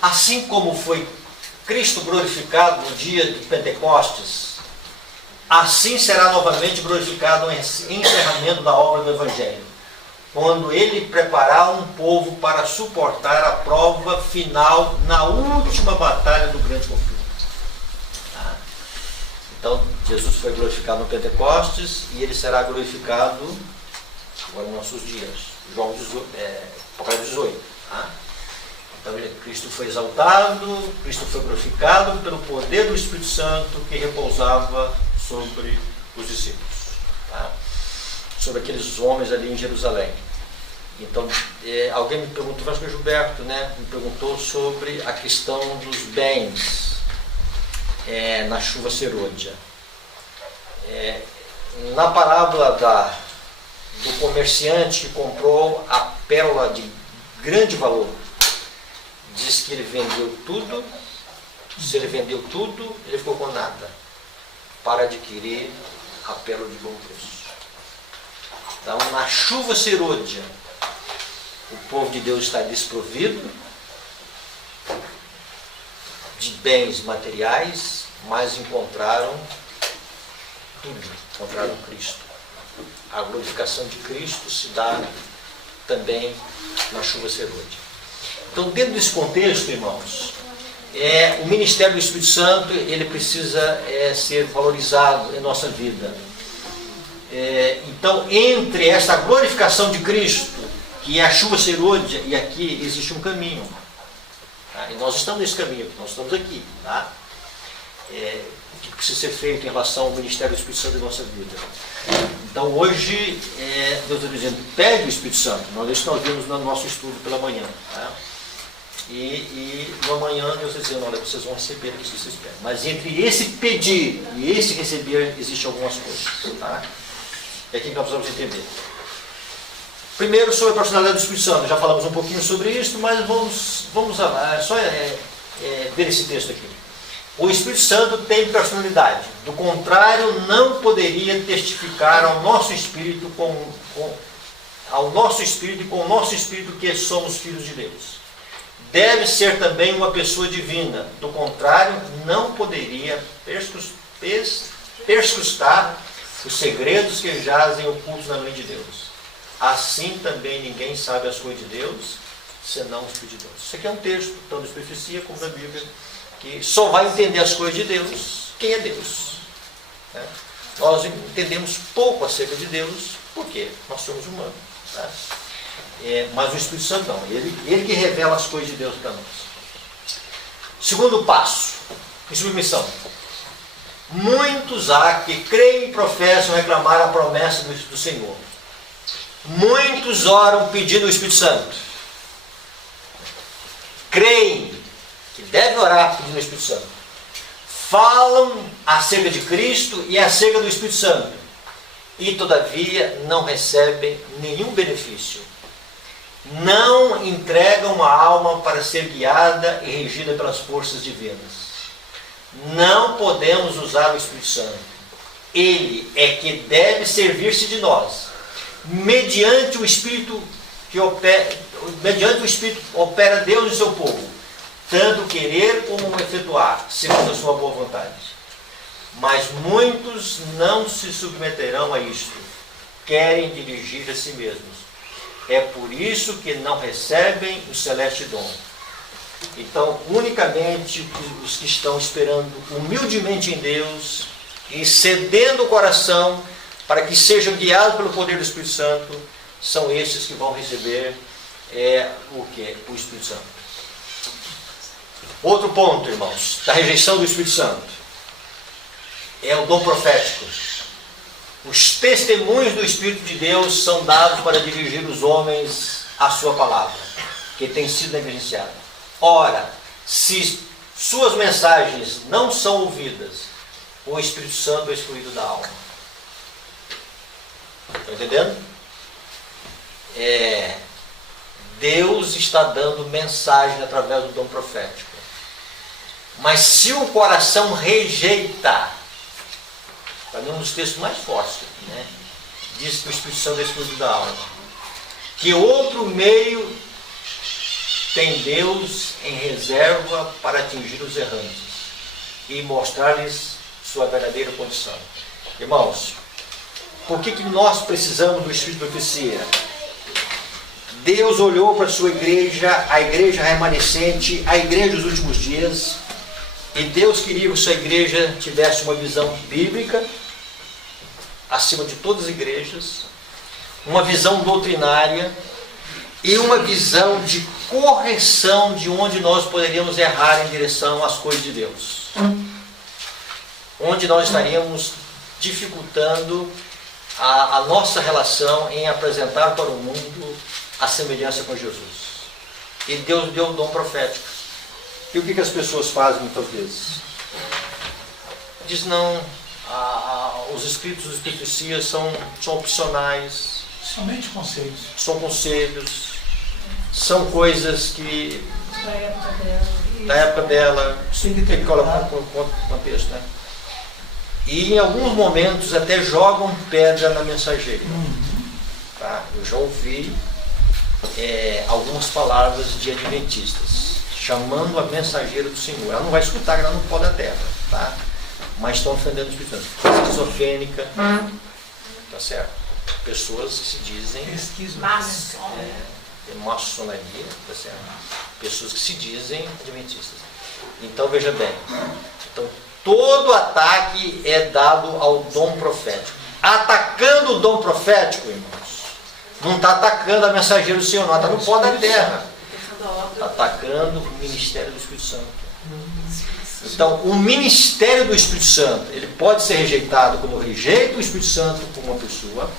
assim como foi Cristo glorificado no dia de Pentecostes, assim será novamente glorificado no encerramento da obra do Evangelho, quando ele preparar um povo para suportar a prova final na última batalha do grande conflito. Então, Jesus foi glorificado no Pentecostes e ele será glorificado agora nos nossos dias. João 18, Apocalipse 18. Então, Cristo foi exaltado, Cristo foi glorificado pelo poder do Espírito Santo que repousava sobre os discípulos, sobre aqueles homens ali em Jerusalém. Então, alguém me perguntou, acho que o Gilberto, me perguntou sobre a questão dos bens na chuva serôdia. Na parábola do comerciante que comprou a pérola de grande valor, diz que ele vendeu tudo. Se ele vendeu tudo, ele ficou com nada para adquirir a pérola de bom preço. Então, na chuva serôdia, o povo de Deus está desprovido de bens materiais, mas encontraram tudo, encontraram Cristo. A glorificação de Cristo se dá também na chuva serôdia. Então, dentro desse contexto, irmãos, o ministério do Espírito Santo, ele precisa ser valorizado em nossa vida. Então, entre essa glorificação de Cristo, que é a chuva serôdia, e aqui existe um caminho. E nós estamos nesse caminho, nós estamos aqui. O que precisa ser feito em relação ao ministério do Espírito Santo em nossa vida? Então, hoje, Deus está dizendo, pede o Espírito Santo. Isso nós vimos no nosso estudo pela manhã. E no amanhã Deus está dizendo, olha, vocês vão receber o que vocês pedem. Mas entre esse pedir e esse receber, existem algumas coisas. É aqui que nós precisamos entender. Primeiro, sobre a personalidade do Espírito Santo. Já falamos um pouquinho sobre isso, mas vamos só ver esse texto aqui. O Espírito Santo tem personalidade. Do contrário, não poderia testificar ao nosso espírito e com o nosso espírito que somos filhos de Deus. Deve ser também uma pessoa divina. Do contrário, não poderia perscrutar os segredos que jazem ocultos na mente de Deus. Assim também ninguém sabe as coisas de Deus, senão o Espírito de Deus. Isso aqui é um texto, tanto de profecia como da Bíblia, que só vai entender as coisas de Deus quem é Deus. Nós entendemos pouco acerca de Deus, porque nós somos humanos. Mas o Espírito Santo não, ele que revela as coisas de Deus para nós. Segundo passo, em submissão. Muitos há que creem e professam reclamar a promessa do Senhor. Muitos oram pedindo o Espírito Santo. Creem que devem orar pedindo o Espírito Santo. Falam acerca de Cristo e acerca do Espírito Santo. E todavia não recebem nenhum benefício. Não entregam a alma para ser guiada e regida pelas forças divinas. Não podemos usar o Espírito Santo. Ele é que deve servir-se de nós. Mediante o Espírito opera Deus e seu povo, tanto querer como efetuar, segundo a sua boa vontade. Mas muitos não se submeterão a isto, querem dirigir a si mesmos. É por isso que não recebem o celeste dom. Então, unicamente os que estão esperando humildemente em Deus e cedendo o coração para que sejam guiados pelo poder do Espírito Santo, são esses que vão receber o Espírito Santo. Outro ponto, irmãos, da rejeição do Espírito Santo é o dom profético. Os testemunhos do Espírito de Deus são dados para dirigir os homens à sua palavra, que tem sido negligenciada. Ora, se suas mensagens não são ouvidas, o Espírito Santo é excluído da alma. Estão entendendo? Deus está dando mensagem através do dom profético. Mas se o coração rejeita, para mim um dos textos mais fortes, diz que o Espírito Santo é excluído da alma. Que outro meio tem Deus em reserva para atingir os errantes e mostrar-lhes sua verdadeira condição. Irmãos, por que nós precisamos do Espírito de profecia? Deus olhou para a sua igreja, a igreja remanescente, a igreja dos últimos dias, e Deus queria que a sua igreja tivesse uma visão bíblica, acima de todas as igrejas, uma visão doutrinária e uma visão de correção de onde nós poderíamos errar em direção às coisas de Deus. Onde nós estaríamos dificultando a nossa relação em apresentar para o mundo a semelhança com Jesus. E Deus deu o dom profético. E o que as pessoas fazem muitas vezes? Diz, não, os escritos dos profecias são opcionais. Somente conselhos. São conselhos. São coisas que da época dela tem que colocar no contexto, né? E em alguns momentos até jogam pedra na mensageira. Tá? Eu já ouvi algumas palavras de adventistas chamando a mensageira do Senhor. Ela não vai escutar, ela não pode da terra, tá? Mas estão ofendendo o Espírito Santo. Esquizofrênica, tá certo? Pessoas que se dizem maçonaria, tá certo? Pessoas que se dizem adventistas. Então veja bem, todo ataque é dado ao dom profético. Atacando o dom profético, irmãos, não está atacando a mensageira do Senhor, não, está no pó da terra. Está atacando o ministério do Espírito Santo. Então, o ministério do Espírito Santo, ele pode ser rejeitado como eu rejeito o Espírito Santo como uma pessoa.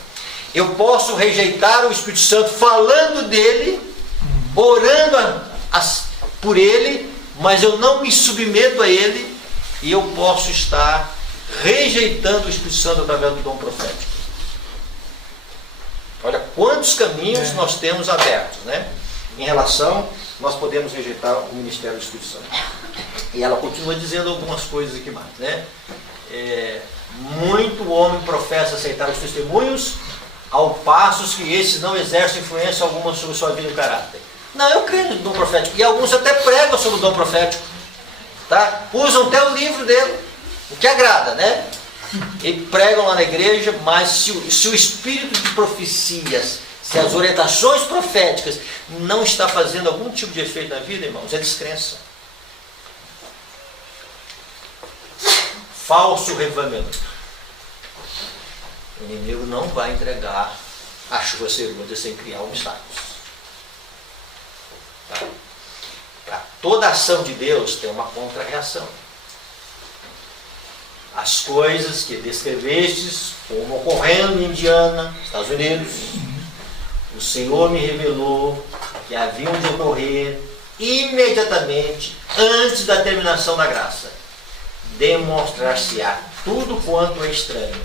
Eu posso rejeitar o Espírito Santo falando dele, orando por ele, mas eu não me submeto a ele, e eu posso estar rejeitando o Espírito Santo através do dom profético. Olha quantos caminhos nós temos abertos, né? Em relação, nós podemos rejeitar o ministério do Espírito Santo. E ela continua dizendo algumas coisas aqui mais, né? Muito homem professa aceitar os testemunhos, ao passo que esses não exercem influência alguma sobre sua vida e caráter. Não, eu creio no dom profético. E alguns até pregam sobre o dom profético. Tá? Usam até o livro dele, o que agrada, né? E pregam lá na igreja, mas se o espírito de profecias, se as orientações proféticas não está fazendo algum tipo de efeito na vida, irmãos, é descrença. Falso revelamento. O inimigo não vai entregar a chuva ceruda sem criar obstáculos. Tá? Para toda ação de Deus tem uma contra-reação. As coisas que descrevestes, como ocorrendo em Indiana, Estados Unidos, o Senhor me revelou que haviam de ocorrer imediatamente antes da terminação da graça. Demonstrar-se-á tudo quanto é estranho.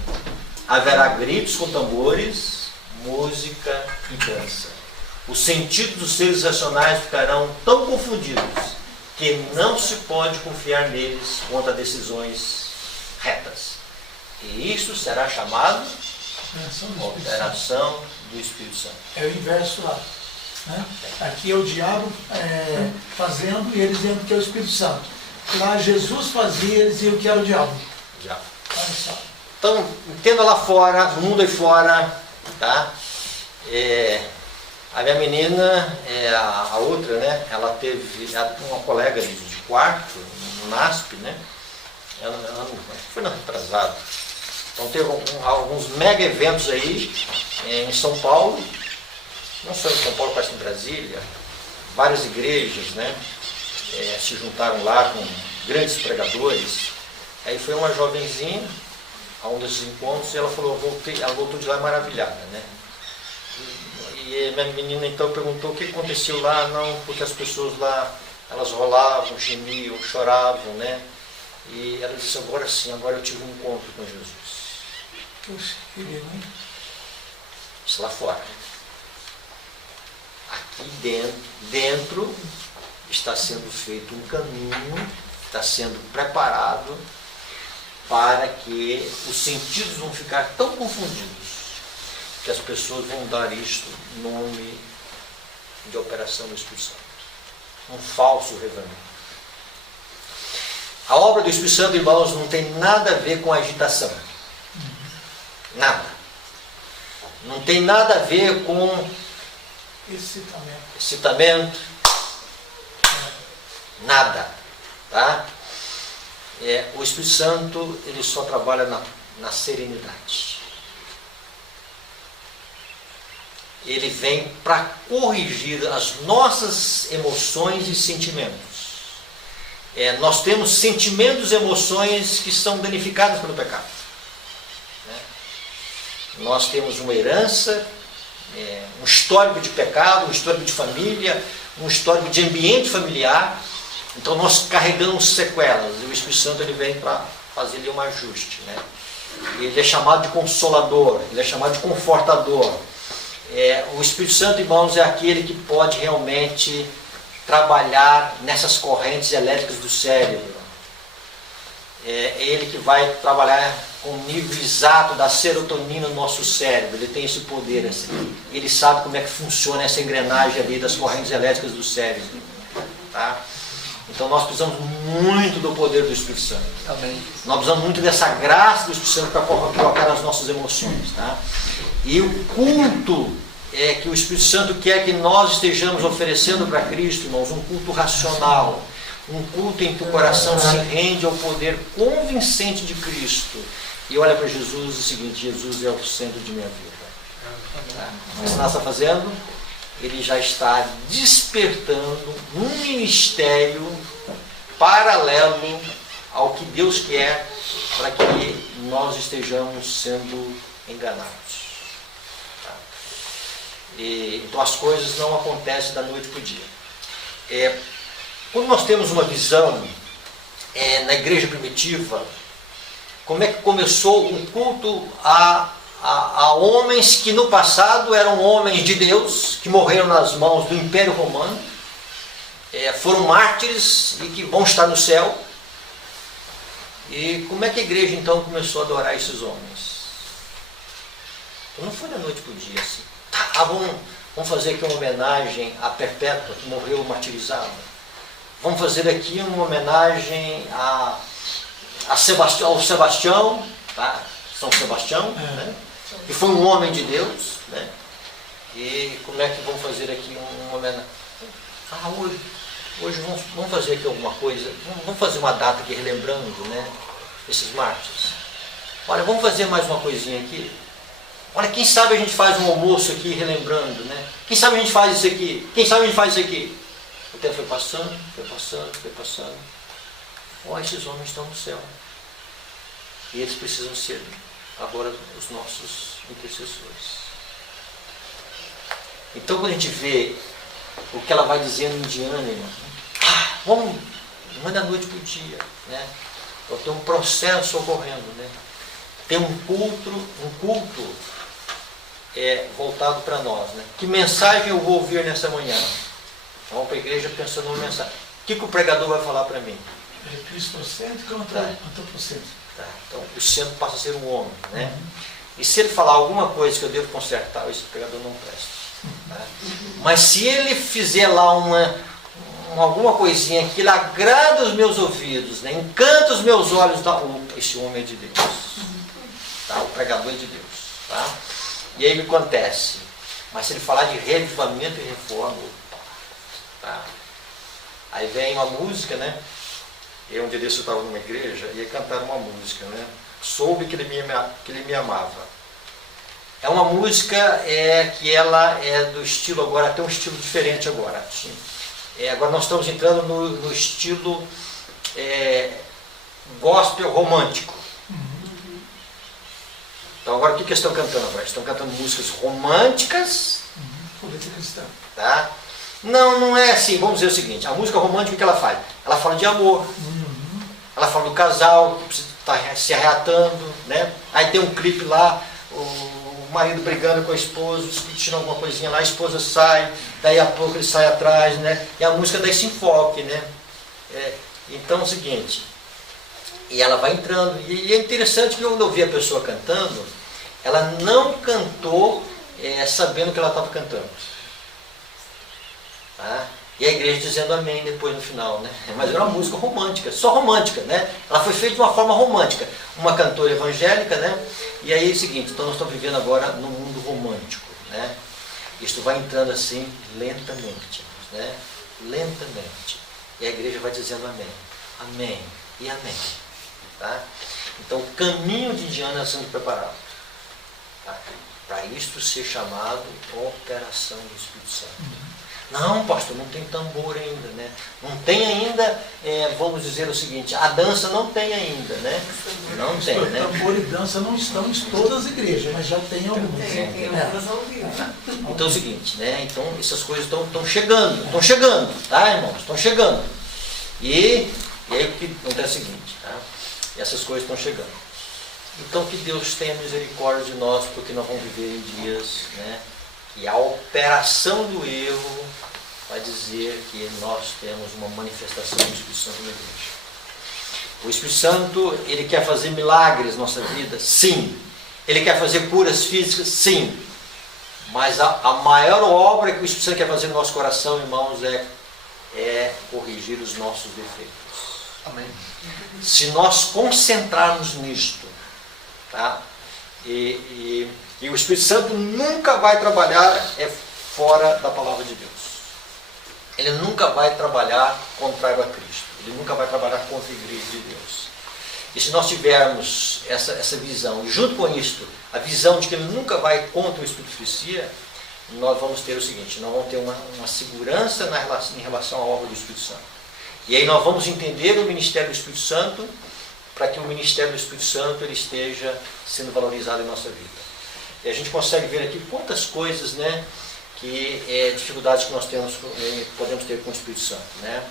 Haverá gritos com tambores, música e dança. Os sentidos dos seres racionais ficarão tão confundidos que não se pode confiar neles quanto a decisões retas. E isso será chamado operação do Espírito Santo. É o inverso lá. Né? Aqui é o diabo fazendo e eles dizendo que é o Espírito Santo. Lá Jesus fazia e eles diziam que era o diabo. Olha só. Então, entenda lá fora, no mundo aí fora, tá? A minha menina, a outra, né? Ela teve uma colega de quarto, no NASP, né? Ela foi no retrasado. Então teve alguns mega eventos aí em São Paulo, não só em São Paulo, mas em Brasília, várias igrejas, né? Se juntaram lá com grandes pregadores. Aí foi uma jovenzinha a um desses encontros e ela falou, ela voltou de lá maravilhada, né? E minha menina então perguntou o que aconteceu lá. Não, porque as pessoas lá, elas rolavam, gemiam, choravam, né? E ela disse, agora sim, agora eu tive um encontro com Jesus. Puxa, que lindo, hein? Isso lá fora. Aqui dentro está sendo feito um caminho, está sendo preparado para que os sentidos vão ficar tão confundidos que as pessoas vão dar isto nome de operação do Espírito Santo. um falso avivamento. A obra do Espírito Santo, irmãos, não tem nada a ver com agitação. Nada. Não tem nada a ver com excitamento. Nada. Tá? O Espírito Santo, ele só trabalha na serenidade. Ele vem para corrigir as nossas emoções e sentimentos. Nós temos sentimentos e emoções que são danificadas pelo pecado. Nós temos uma herança, um histórico de pecado, um histórico de família, um histórico de ambiente familiar. Então nós carregamos sequelas, e o Espírito Santo ele vem para fazer ali um ajuste. Ele é chamado de consolador, ele é chamado de confortador. O Espírito Santo, irmãos, é aquele que pode realmente trabalhar nessas correntes elétricas do cérebro. É ele que vai trabalhar com o nível exato da serotonina no nosso cérebro. Ele tem esse poder assim. Ele sabe como é que funciona essa engrenagem ali das correntes elétricas do cérebro. Tá? Então nós precisamos muito do poder do Espírito Santo. Amém. Nós precisamos muito dessa graça do Espírito Santo para colocar as nossas emoções. Tá? E o culto que o Espírito Santo quer que nós estejamos oferecendo para Cristo, irmãos, um culto racional, um culto em que o coração se rende ao poder convincente de Cristo e olha para Jesus e diz o seguinte: Jesus é o centro de minha vida. Tá? O que nós está fazendo? Ele já está despertando um ministério paralelo ao que Deus quer para que nós estejamos sendo enganados. Então as coisas não acontecem da noite para o dia. Quando nós temos uma visão na igreja primitiva, como é que começou o culto a homens que no passado eram homens de Deus, que morreram nas mãos do Império Romano, foram mártires e que vão estar no céu. E como é que a igreja então começou a adorar esses homens? Então, não foi da noite para o dia assim. Vamos fazer aqui uma homenagem a Perpétua, que morreu martirizada. Vamos fazer aqui uma homenagem ao Sebastião, tá? São Sebastião, né? Que foi um homem de Deus. Né? E como é que vamos fazer aqui uma homenagem? Hoje vamos fazer aqui alguma coisa, vamos fazer uma data aqui relembrando, né, esses mártires. Olha, vamos fazer mais uma coisinha aqui. Olha, quem sabe a gente faz um almoço aqui relembrando, né? Quem sabe a gente faz isso aqui? Quem sabe a gente faz isso aqui? O tempo foi passando. Olha, esses homens estão no céu. E eles precisam ser agora os nossos intercessores. Então, quando a gente vê o que ela vai dizendo em Diana, vamos, não é da noite para o dia, né? Então, tem um processo ocorrendo, né? Tem um culto voltado para nós, né? Que mensagem eu vou ouvir nessa manhã? Vamos para a igreja pensando numa mensagem. O que o pregador vai falar para mim? Cristocêntrico ou antropocêntrico? Tá. Então o centro passa a ser um homem, né? E se ele falar alguma coisa que eu devo consertar, esse pregador não presta. Tá? Mas se ele fizer lá alguma coisinha que ele agrada os meus ouvidos, né? Encanta os meus olhos, esse homem é de Deus. Tá? O pregador é de Deus. Tá? E aí o que acontece? Mas se ele falar de reavivamento e reforma, tá? Aí vem uma música, né? E um dia desse eu estava numa igreja e ia cantar uma música, né? Soube que ele me amava. É uma música que ela é do estilo agora, tem um estilo diferente agora. Agora nós estamos entrando no estilo gospel romântico. Então agora o que eles estão cantando agora? Estão cantando músicas românticas. Tá? Não é assim, vamos dizer o seguinte, a música romântica o que ela faz? Ela fala de amor. Ela fala do casal que está se arreatando, né? Aí tem um clipe lá, o marido brigando com a esposa, discutindo alguma coisinha lá, a esposa sai, daí a pouco ele sai atrás, né? E a música dá esse enfoque, né? Então é o seguinte, e ela vai entrando, e é interessante que quando eu vi a pessoa cantando, ela não cantou sabendo que ela estava cantando. Tá? E a igreja dizendo amém depois no final, né? Mas era uma música romântica, só romântica, né? Ela foi feita de uma forma romântica. Uma cantora evangélica, né? E aí é o seguinte, então nós estamos vivendo agora no mundo romântico, né? Isto vai entrando assim lentamente, né? Lentamente. E a igreja vai dizendo amém, amém e amém, tá? Então o caminho de Indiana está sendo preparado, tá? Para isto ser chamado operação do Espírito Santo. Não, pastor, não tem tambor ainda, né? Não tem ainda, vamos dizer o seguinte, a dança não tem ainda, né? Não tem, né? Tambor e dança não estão em todas as igrejas, mas já tem algumas. Então é o seguinte, né? Então essas coisas estão chegando, tá, irmãos? Estão chegando. E aí o que acontece é o seguinte, tá? Essas coisas estão chegando. Então que Deus tenha misericórdia de nós, porque nós vamos viver em dias, né? E a operação do erro vai dizer que nós temos uma manifestação do Espírito Santo na igreja. O Espírito Santo, ele quer fazer milagres na nossa vida? Sim. Ele quer fazer curas físicas? Sim. Mas a maior obra que o Espírito Santo quer fazer no nosso coração, irmãos, é corrigir os nossos defeitos. Amém. Se nós concentrarmos nisto, tá? E o Espírito Santo nunca vai trabalhar fora da palavra de Deus. Ele nunca vai trabalhar contrário a Cristo. Ele nunca vai trabalhar contra a igreja de Deus. E se nós tivermos essa visão, e junto com isto, a visão de que ele nunca vai contra o Espírito de profecia, nós vamos ter o seguinte, nós vamos ter uma segurança em relação à obra do Espírito Santo. E aí nós vamos entender o ministério do Espírito Santo, para que o ministério do Espírito Santo ele esteja sendo valorizado em nossa vida. E a gente consegue ver aqui quantas coisas, né, dificuldades que nós podemos ter com o Espírito Santo, né?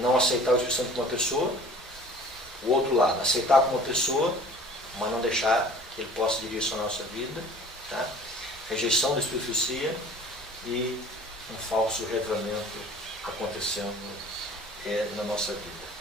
Não aceitar o Espírito Santo como uma pessoa, o outro lado, aceitar como uma pessoa, mas não deixar que ele possa direcionar a nossa vida, tá? Rejeição da Espírito de profecia e um falso revelamento acontecendo na nossa vida.